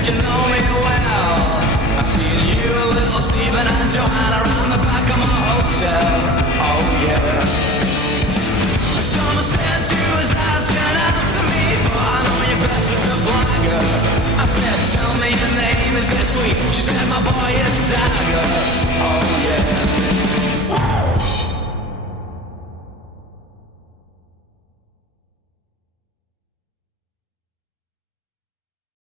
said you know me well. I've seen you, a little Stephen and Joanna around the back of my hotel. Oh yeah. Someone said you was asking after me, but I know you best as a blagger. I said, tell me your name, is it sweet? She said, my boy is Dagger. Oh yeah.